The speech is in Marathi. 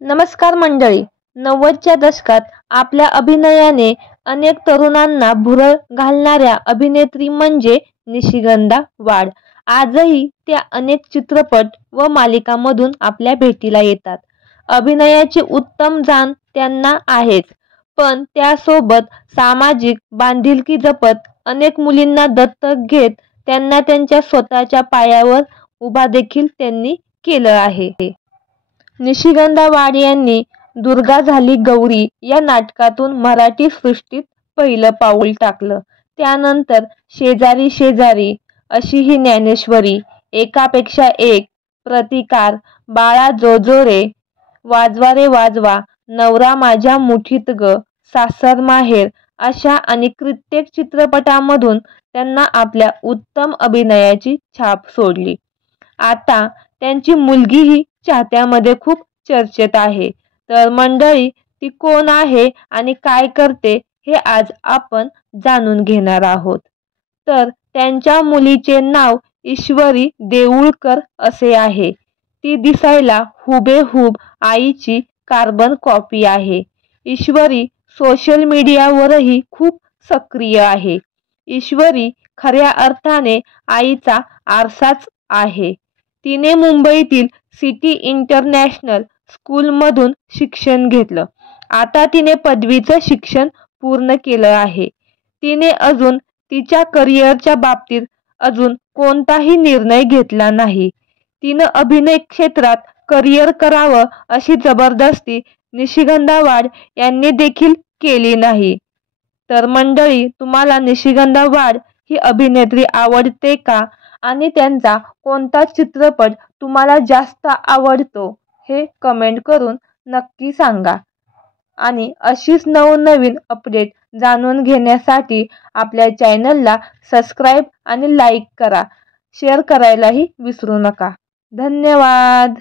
नमस्कार मंडळी. 90च्या दशकात आपल्या अभिनयाने अनेक तरुणांना भुरळ घालणाऱ्या अभिनेत्री म्हणजे निशिगंधा वाड. आजही त्या अनेक चित्रपट व मालिकांमधून आपल्या भेटीला येतात. अभिनयाची उत्तम जाण त्यांना आहेच, पण त्यासोबत सामाजिक बांधिलकी जपत अनेक मुलींना दत्तक घेत त्यांना त्यांच्या स्वतःच्या पायावर उभा देखील त्यांनी केलं आहे. निशिगंधा वाड यांनी दुर्गा झाली गौरी या नाटकातून मराठी सृष्टीत पहिलं पाऊल टाकलं. त्यानंतर शेजारी शेजारी, अशी ही ज्ञानेश्वरी, एकापेक्षा एक, प्रतिकार, बाळा जोजो रे, वाजवा रे वाजवा, नवरा माझ्या मुठीत ग, सासर माहेर अशा आणि कित्येक चित्रपटांमधून त्यांना आपल्या उत्तम अभिनयाची छाप सोडली. आता त्यांची मुलगीही चाहत्यांमध्ये खूप चर्चेत आहे. तर मंडळी, ती कोण आहे आणि काय करते हे आज आपण जाणून घेणार आहोत. तर त्यांच्या मुलीचे नाव ईश्वरी देऊळकर असे आहे. ती दिसायला हुबेहूब आईची कार्बन कॉपी आहे. ईश्वरी सोशल मीडियावरही खूप सक्रिय आहे. ईश्वरी खऱ्या अर्थाने आईचा आरसाच आहे. तिने मुंबईतील सिटी इंटरनॅशनल स्कूलमधून शिक्षण घेतलं. आता तिने पदवीचं शिक्षण पूर्ण केलं आहे. तिने अजून तिच्या करिअरच्या बाबतीत अजून कोणताही निर्णय घेतला नाही. तिनं अभिनय क्षेत्रात करिअर करावं अशी जबरदस्ती निशिगंधा वाड यांनी देखील केली नाही. तर मंडळी, तुम्हाला निशिगंधा वाड ही अभिनेत्री आवडते का आणि त्यांचा कोणता चित्रपट तुम्हाला जास्त आवडतो हे कमेंट करून नक्की सांगा. आणि अशीच नवनवीन अपडेट जाणून घेण्यासाठी आपल्या चॅनलला सबस्क्राईब आणि लाईक करा. शेअर करायलाही विसरू नका. धन्यवाद.